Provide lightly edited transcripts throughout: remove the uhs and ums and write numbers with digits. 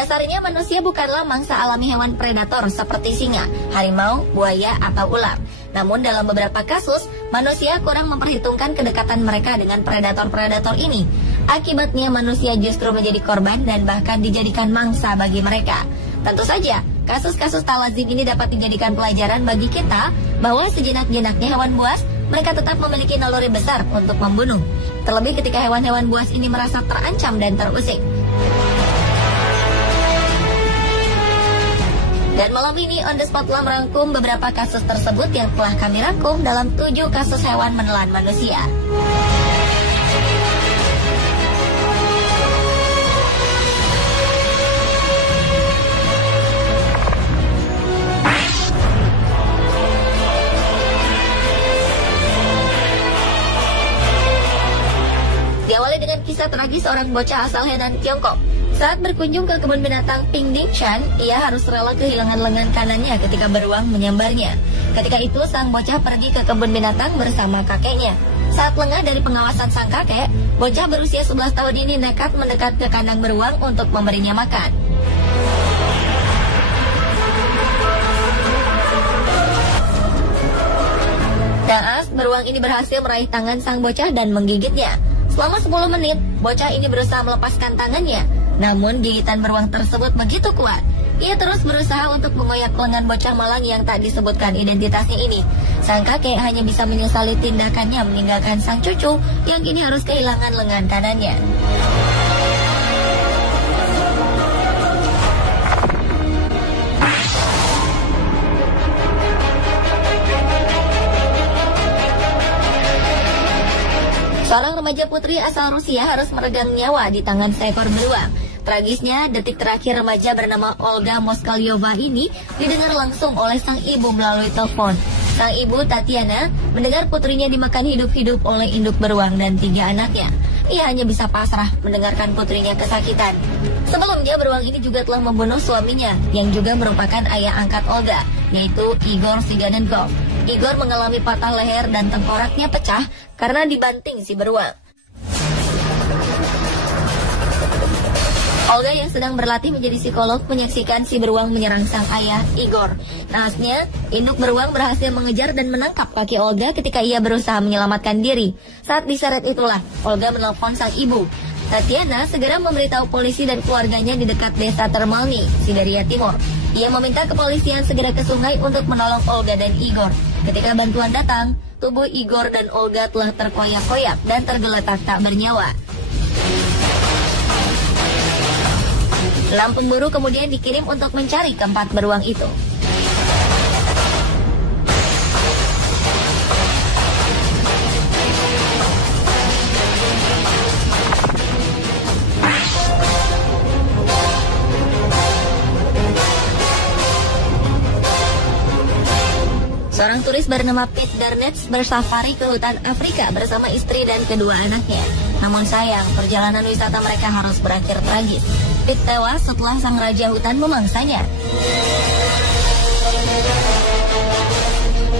dasarnya manusia bukanlah mangsa alami hewan predator seperti singa, harimau, buaya, atau ular. Namun dalam beberapa kasus, manusia kurang memperhitungkan kedekatan mereka dengan predator-predator ini. Akibatnya manusia justru menjadi korban dan bahkan dijadikan mangsa bagi mereka. Tentu saja, kasus-kasus tak lazim ini dapat dijadikan pelajaran bagi kita bahwa sejenak-jenaknya hewan buas, mereka tetap memiliki naluri besar untuk membunuh. Terlebih ketika hewan-hewan buas ini merasa terancam dan terusik. Dan malam ini On The Spot telah merangkum beberapa kasus tersebut yang telah kami rangkum dalam 7 kasus hewan menelan manusia. Diawali dengan kisah tragis seorang bocah asal Henan, Tiongkok. Saat berkunjung ke kebun binatang Pingdingshan, ia harus rela kehilangan lengan kanannya ketika beruang menyambarnya. Ketika itu, sang bocah pergi ke kebun binatang bersama kakeknya. Saat lengah dari pengawasan sang kakek, bocah berusia 11 tahun ini nekat mendekat ke kandang beruang untuk memberinya makan. Naas, beruang ini berhasil meraih tangan sang bocah dan menggigitnya. Selama 10 menit, bocah ini berusaha melepaskan tangannya. Namun gigitan beruang tersebut begitu kuat. Ia terus berusaha untuk mengoyak lengan bocah malang yang tak disebutkan identitasnya ini. Sang kakek hanya bisa menyesali tindakannya meninggalkan sang cucu yang kini harus kehilangan lengan kanannya. Seorang remaja putri asal Rusia harus meregang nyawa di tangan seekor beruang. Tragisnya, detik terakhir remaja bernama Olga Moskalyova ini didengar langsung oleh sang ibu melalui telepon. Sang ibu, Tatiana, mendengar putrinya dimakan hidup-hidup oleh induk beruang dan 3 anaknya. Ia hanya bisa pasrah mendengarkan putrinya kesakitan. Sebelumnya, beruang ini juga telah membunuh suaminya, yang juga merupakan ayah angkat Olga, yaitu Igor Siganenkov. Igor mengalami patah leher dan tengkoraknya pecah karena dibanting si beruang. Olga yang sedang berlatih menjadi psikolog menyaksikan si beruang menyerang sang ayah, Igor. Naasnya, induk beruang berhasil mengejar dan menangkap kaki Olga ketika ia berusaha menyelamatkan diri. Saat diseret itulah, Olga menelpon sang ibu. Tatiana segera memberitahu polisi dan keluarganya di dekat desa Termalny, Siberia Timur. Ia meminta kepolisian segera ke sungai untuk menolong Olga dan Igor. Ketika bantuan datang, tubuh Igor dan Olga telah terkoyak-koyak dan tergeletak tak bernyawa. Lampu buru kemudian dikirim untuk mencari keempat beruang itu. Seorang turis bernama Pete Darnetz bersafari ke hutan Afrika bersama istri dan kedua anaknya. Namun sayang, perjalanan wisata mereka harus berakhir tragis. Pete tewas setelah sang raja hutan memangsanya.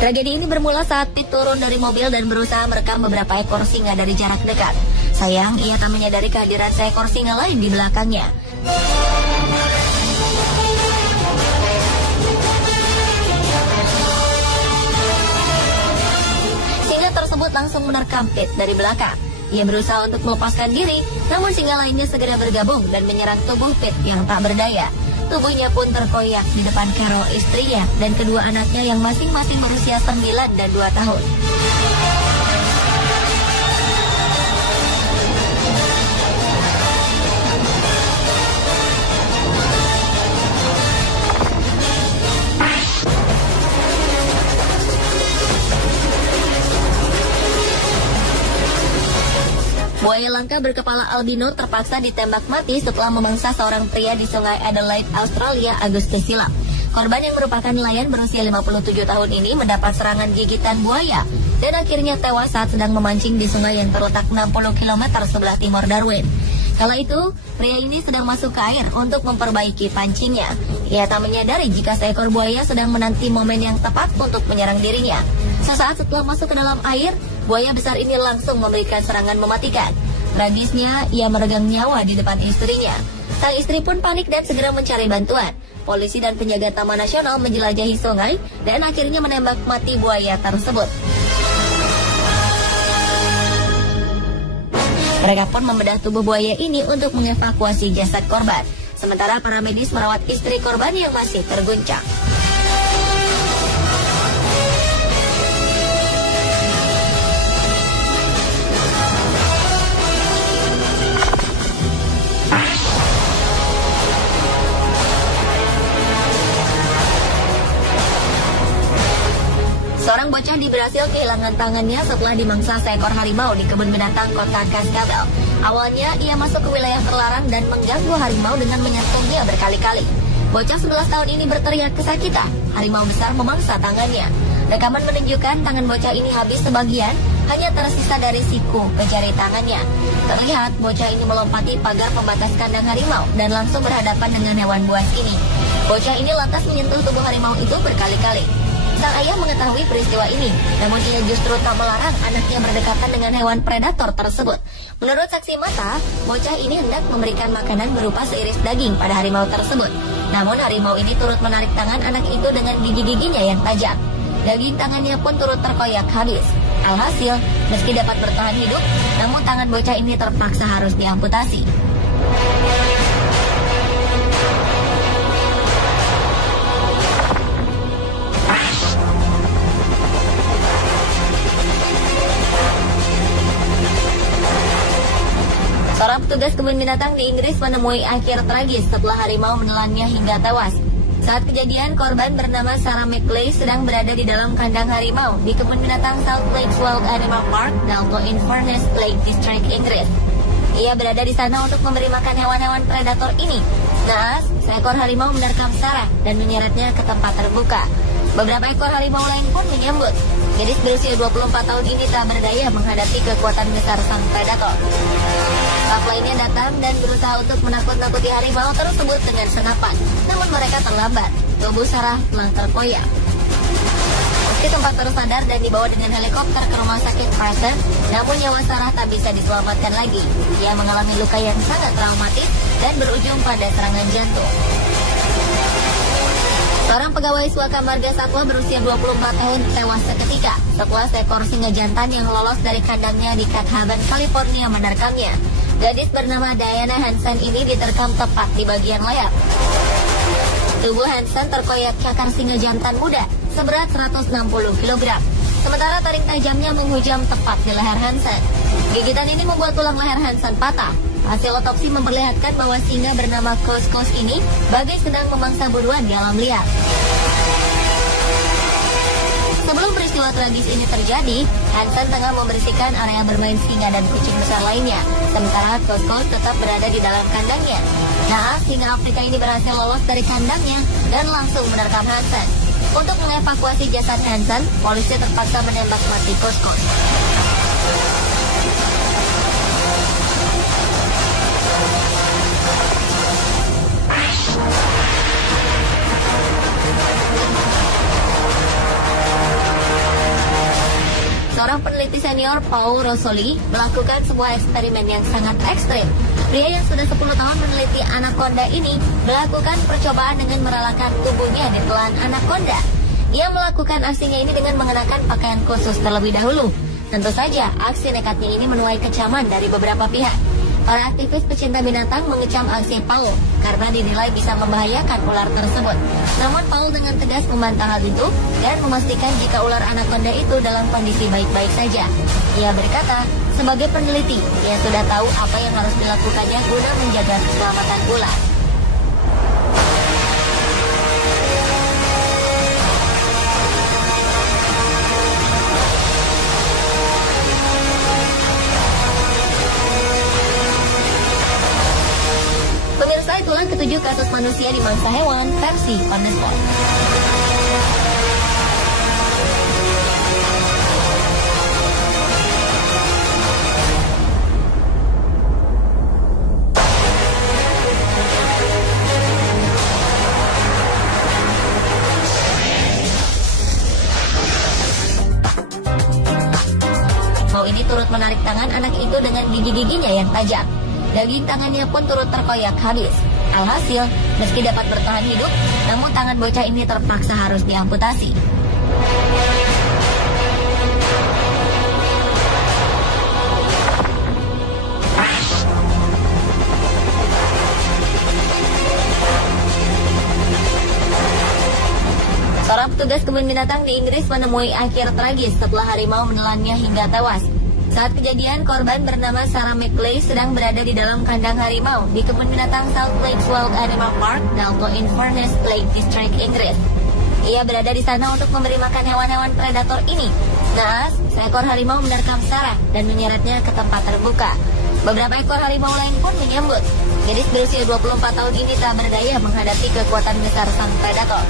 Tragedi ini bermula saat Pete turun dari mobil dan berusaha merekam beberapa ekor singa dari jarak dekat. Sayang, ia tak menyadari kehadiran seekor singa lain di belakangnya. Tersebut langsung menerkam Pete dari belakang. Ia berusaha untuk melepaskan diri, namun singa lainnya segera bergabung dan menyerang tubuh Pete yang tak berdaya. Tubuhnya pun terkoyak di depan Carol, istrinya, dan kedua anaknya yang masing-masing berusia 9 dan 2 tahun. Buaya langka berkepala albino terpaksa ditembak mati setelah memangsa seorang pria di sungai Adelaide, Australia, Agustus silam. Korban yang merupakan nelayan berusia 57 tahun ini mendapat serangan gigitan buaya dan akhirnya tewas saat sedang memancing di sungai yang terletak 60 km sebelah timur Darwin. Kala itu, pria ini sedang masuk ke air untuk memperbaiki pancingnya. Ia tak menyadari jika seekor buaya sedang menanti momen yang tepat untuk menyerang dirinya. Sesaat setelah masuk ke dalam air, buaya besar ini langsung memberikan serangan mematikan. Tragisnya, ia meregang nyawa di depan istrinya. Sang istri pun panik dan segera mencari bantuan. Polisi dan penjaga Taman Nasional menjelajahi sungai dan akhirnya menembak mati buaya tersebut. Mereka pun membedah tubuh buaya ini untuk mengevakuasi jasad korban. Sementara para medis merawat istri korban yang masih terguncang. Seorang bocah di Brasil kehilangan tangannya setelah dimangsa seekor harimau di kebun binatang kota Cascavel. Awalnya ia masuk ke wilayah terlarang dan mengganggu harimau dengan menyentuhnya berkali-kali. Bocah 11 tahun ini berteriak kesakitan. Harimau besar memangsa tangannya. Rekaman menunjukkan tangan bocah ini habis sebagian, hanya tersisa dari siku ke jari tangannya. Terlihat bocah ini melompati pagar pembatas kandang harimau dan langsung berhadapan dengan hewan buas ini. Bocah ini lantas menyentuh tubuh harimau itu berkali-kali. Sang ayah mengetahui peristiwa ini, namun ia justru tak melarang anaknya berdekatan dengan hewan predator tersebut. Menurut saksi mata, bocah ini hendak memberikan makanan berupa seiris daging pada harimau tersebut. Namun harimau ini turut menarik tangan anak itu dengan gigi-giginya yang tajam. Daging tangannya pun turut terkoyak habis. Alhasil, meski dapat bertahan hidup, namun tangan bocah ini terpaksa harus diamputasi. Seorang petugas kebun binatang di Inggris menemui akhir tragis setelah harimau menelannya hingga tewas. Saat kejadian, korban bernama Sarah McLeay sedang berada di dalam kandang harimau di kebun binatang South Lakes Wild Animal Park, Dalton-in-Furness, Lake District, Inggris. Ia berada di sana untuk memberi makan hewan-hewan predator ini. Naas, seekor harimau menerkam Sarah dan menyeretnya ke tempat terbuka. Beberapa ekor harimau lain pun menyambut. Gadis berusia 24 tahun ini tak berdaya menghadapi kekuatan besar sang predator. Staf lainnya datang dan berusaha untuk menakut-nakuti harimau tersebut dengan senapan. Namun mereka terlambat. Tubuh Sarah telah terkoyak. Meski sempat tersadar dan dibawa dengan helikopter ke rumah sakit Preston, namun nyawa Sarah tak bisa diselamatkan lagi. Ia mengalami luka yang sangat traumatis dan berujung pada serangan jantung. Seorang pegawai Suaka Marga Satwa berusia 24 tahun tewas seketika setelah seekor singa jantan yang lolos dari kandangnya di Cat Haven, California menerkamnya. Gadis bernama Diana Hansen ini diterkam tepat di bagian leher. Tubuh Hansen terkoyak cakar singa jantan muda seberat 160 kg. Sementara taring tajamnya menghujam tepat di leher Hansen. Gigitan ini membuat tulang leher Hansen patah. Hasil otopsi memperlihatkan bahwa singa bernama Kos ini bagai sedang memangsa buruan di alam liar. Sebelum peristiwa tragis ini terjadi, Hansen tengah membersihkan area bermain singa dan kucing besar lainnya. Sementara Kos tetap berada di dalam kandangnya. Nah, singa Afrika ini berhasil lolos dari kandangnya dan langsung menerkam Hansen. Untuk mengevakuasi jasad Hansen, polisi terpaksa menembak mati Kos. Seorang peneliti senior, Paul Rosoli, melakukan sebuah eksperimen yang sangat ekstrim. Pria yang sudah 10 tahun meneliti anaconda ini melakukan percobaan dengan merelakan tubuhnya di telan anaconda. Ia melakukan aksinya ini dengan mengenakan pakaian khusus terlebih dahulu. Tentu saja, aksi nekatnya ini menuai kecaman dari beberapa pihak. Para aktivis pecinta binatang mengecam aksi Paul karena dinilai bisa membahayakan ular tersebut. Namun Paul dengan tegas membantah hal itu dan memastikan jika ular anaconda itu dalam kondisi baik-baik saja. Ia berkata, sebagai peneliti, ia sudah tahu apa yang harus dilakukannya guna menjaga keselamatan ular. Pemirsa, itulah ketujuh kasus manusia dimangsa hewan versi On The Spot. Mau ini turut menarik tangan anak itu dengan gigi-giginya yang tajam. Daging tangannya pun turut terkoyak habis. Alhasil, meski dapat bertahan hidup, namun tangan bocah ini terpaksa harus diamputasi. Seorang petugas kebun binatang di Inggris menemui akhir tragis setelah harimau menelannya hingga tewas. Saat kejadian, korban bernama Sarah McLeay sedang berada di dalam kandang harimau di kebun binatang South Lakes Wild Animal Park, Dalton-in-Furness, Lake District, Inggris. Ia berada di sana untuk memberi makan hewan-hewan predator ini. Naas, seekor harimau menerkam Sarah dan menyeretnya ke tempat terbuka. Beberapa ekor harimau lain pun menyambut. Gadis berusia 24 tahun ini tak berdaya menghadapi kekuatan besar sang predator.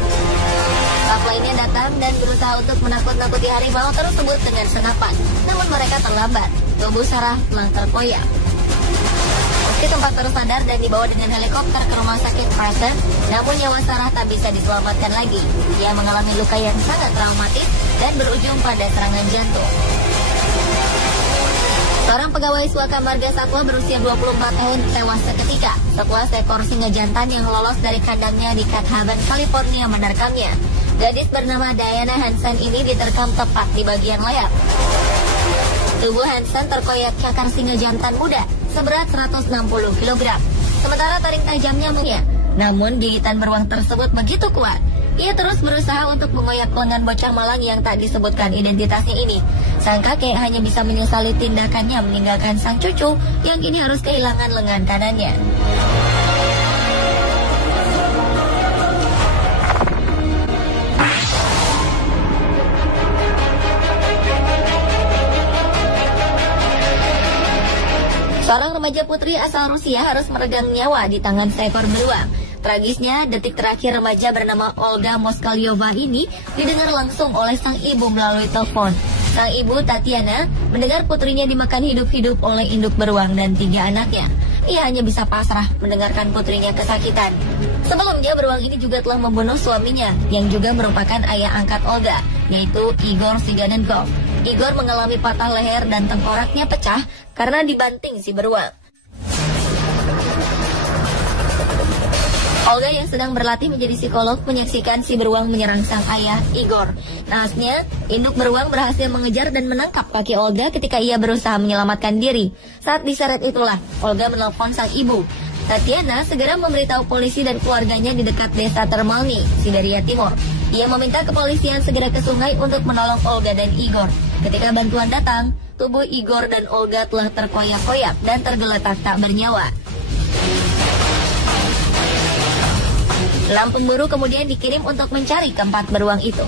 Staf lainnya datang dan berusaha untuk menakut-nakuti harimau tersebut dengan senapan. Namun mereka terlambat. Tubuh Sarah telah terkoyak. Meski tempat terus sadar dan dibawa dengan helikopter ke rumah sakit Preston, namun nyawa Sarah tak bisa diselamatkan lagi. Ia mengalami luka yang sangat traumatis dan berujung pada serangan jantung. Seorang pegawai Suaka Marga Satwa berusia 24 tahun tewas seketika setelah seekor singa jantan yang lolos dari kandangnya di Cat Haven, California menerkamnya. Gadis bernama Diana Hansen ini diterkam tepat di bagian leher. Tubuh Hansen terkoyak cakar singa jantan muda seberat 160 kg. Sementara taring tajamnya mengia. Namun gigitan beruang tersebut begitu kuat. Ia terus berusaha untuk mengoyak lengan bocah malang yang tak disebutkan identitasnya ini. Sang kakek hanya bisa menyesali tindakannya meninggalkan sang cucu yang kini harus kehilangan lengan kanannya. Seorang remaja putri asal Rusia harus meregang nyawa di tangan seekor beruang. Tragisnya, detik terakhir remaja bernama Olga Moskalyova ini didengar langsung oleh sang ibu melalui telepon. Sang ibu, Tatiana, mendengar putrinya dimakan hidup-hidup oleh induk beruang dan 3 anaknya. Ia hanya bisa pasrah mendengarkan putrinya kesakitan. Sebelumnya, beruang ini juga telah membunuh suaminya, yang juga merupakan ayah angkat Olga, yaitu Igor Siganenkov. Igor mengalami patah leher dan tengkoraknya pecah karena dibanting si beruang. Olga yang sedang berlatih menjadi psikolog menyaksikan si beruang menyerang sang ayah, Igor. Naasnya, induk beruang berhasil mengejar dan menangkap kaki Olga ketika ia berusaha menyelamatkan diri. Saat diseret itulah, Olga menelpon sang ibu. Tatiana segera memberitahu polisi dan keluarganya di dekat desa Termalny, Siberia Timur. Ia meminta kepolisian segera ke sungai untuk menolong Olga dan Igor. Ketika bantuan datang, tubuh Igor dan Olga telah terkoyak-koyak dan tergeletak tak bernyawa. Lampu buru kemudian dikirim untuk mencari keempat beruang itu.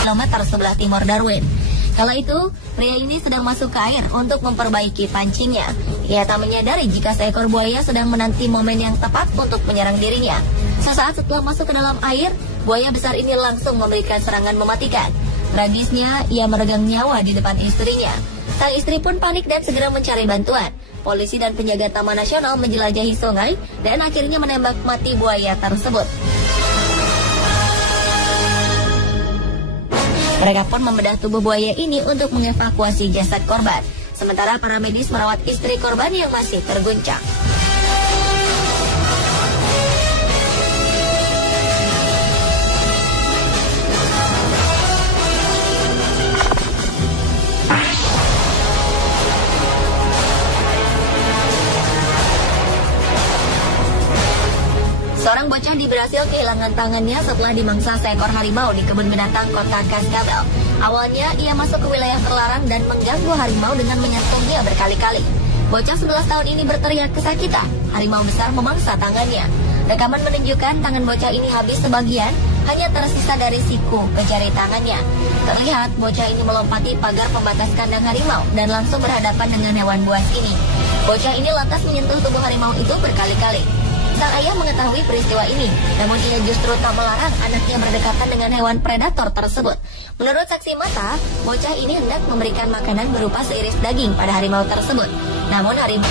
Kilometer sebelah timur Darwin. Kala itu, pria ini sedang masuk ke air untuk memperbaiki pancingnya. Ia tak menyadari jika seekor buaya sedang menanti momen yang tepat untuk menyerang dirinya. Sesaat setelah masuk ke dalam air, buaya besar ini langsung memberikan serangan mematikan. Tragisnya, ia meregang nyawa di depan istrinya. Sang istri pun panik dan segera mencari bantuan. Polisi dan penjaga Taman Nasional menjelajahi sungai dan akhirnya menembak mati buaya tersebut. Mereka pun membedah tubuh buaya ini untuk mengevakuasi jasad korban. Sementara para medis merawat istri korban yang masih terguncang. Seorang bocah di Brasil kehilangan tangannya setelah dimangsa seekor harimau di kebun binatang kota Cascavel. Awalnya ia masuk ke wilayah terlarang dan mengganggu harimau dengan menyentuhnya berkali-kali. Bocah 11 tahun ini berteriak kesakitan. Harimau besar memangsa tangannya. Rekaman menunjukkan tangan bocah ini habis sebagian, hanya tersisa dari siku ke jari tangannya. Terlihat bocah ini melompati pagar pembatas kandang harimau dan langsung berhadapan dengan hewan buas ini. Bocah ini lantas menyentuh tubuh harimau itu berkali-kali. Sang ayah mengetahui peristiwa ini, namun ia justru tak melarang anaknya berdekatan dengan hewan predator tersebut. Menurut saksi mata, bocah ini hendak memberikan makanan berupa seiris daging pada harimau tersebut. Namun harimau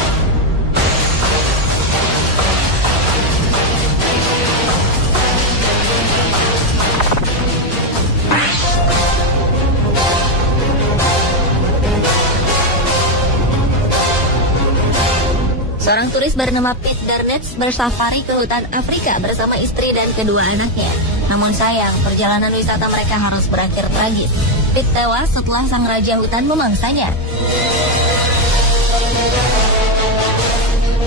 Seorang turis bernama Pete Darnetz bersafari ke hutan Afrika bersama istri dan kedua anaknya. Namun sayang, perjalanan wisata mereka harus berakhir tragis. Pete tewas setelah sang raja hutan memangsanya.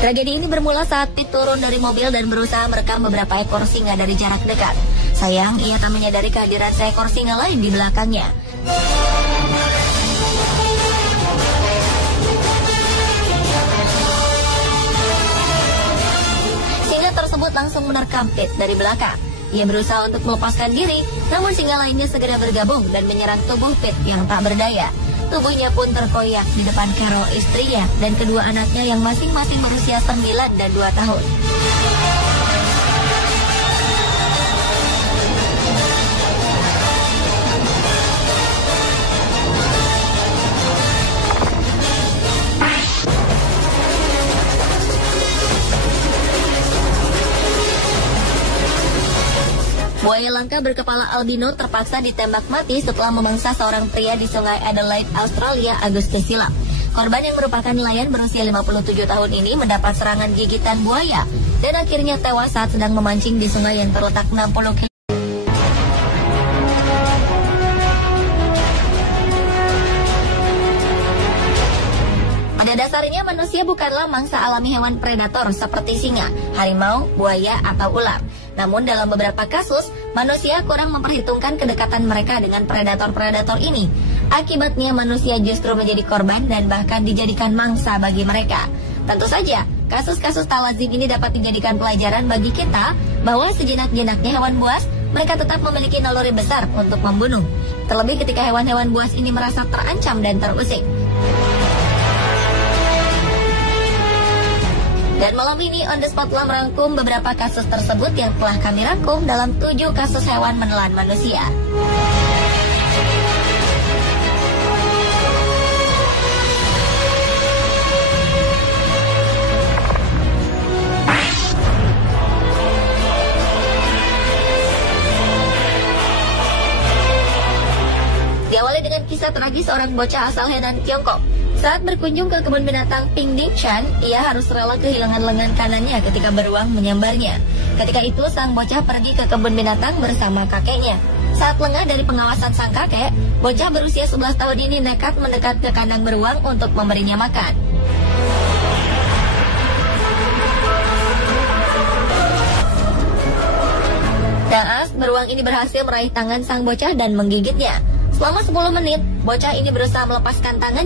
Tragedi ini bermula saat Pete turun dari mobil dan berusaha merekam beberapa ekor singa dari jarak dekat. Sayang, ia tak menyadari kehadiran seekor singa lain di belakangnya. Tersebut langsung menerkam Pete dari belakang. Ia berusaha untuk melepaskan diri, namun singa lainnya segera bergabung dan menyerang tubuh Pete yang tak berdaya. Tubuhnya pun terkoyak di depan Carol, istrinya, dan kedua anaknya yang masing-masing berusia 9 dan 2 tahun. Buaya langka berkepala albino terpaksa ditembak mati setelah memangsa seorang pria di Sungai Adelaide, Australia, Agustus silam. Korban yang merupakan nelayan berusia 57 tahun ini mendapat serangan gigitan buaya dan akhirnya tewas saat sedang memancing di sungai yang terletak 60 km. Pada dasarnya manusia bukanlah mangsa alami hewan predator seperti singa, harimau, buaya, atau ular. Namun dalam beberapa kasus, manusia kurang memperhitungkan kedekatan mereka dengan predator-predator ini. Akibatnya manusia justru menjadi korban dan bahkan dijadikan mangsa bagi mereka. Tentu saja, kasus-kasus tak lazim ini dapat dijadikan pelajaran bagi kita bahwa sejenak-jenaknya hewan buas, mereka tetap memiliki naluri besar untuk membunuh. Terlebih ketika hewan-hewan buas ini merasa terancam dan terusik. Dan malam ini On The Spot telah merangkum beberapa kasus tersebut yang telah kami rangkum dalam 7 kasus hewan menelan manusia. Diawali dengan kisah tragis seorang bocah asal Henan, Tiongkok. Saat berkunjung ke kebun binatang Pingdingshan, ia harus rela kehilangan lengan kanannya ketika beruang menyambarnya. Ketika itu, sang bocah pergi ke kebun binatang bersama kakeknya. Saat lengah dari pengawasan sang kakek, bocah berusia 11 tahun ini nekat mendekat ke kandang beruang untuk memberinya makan. Naas, beruang ini berhasil meraih tangan sang bocah dan menggigitnya. Selama 10 menit, bocah ini berusaha melepaskan tangan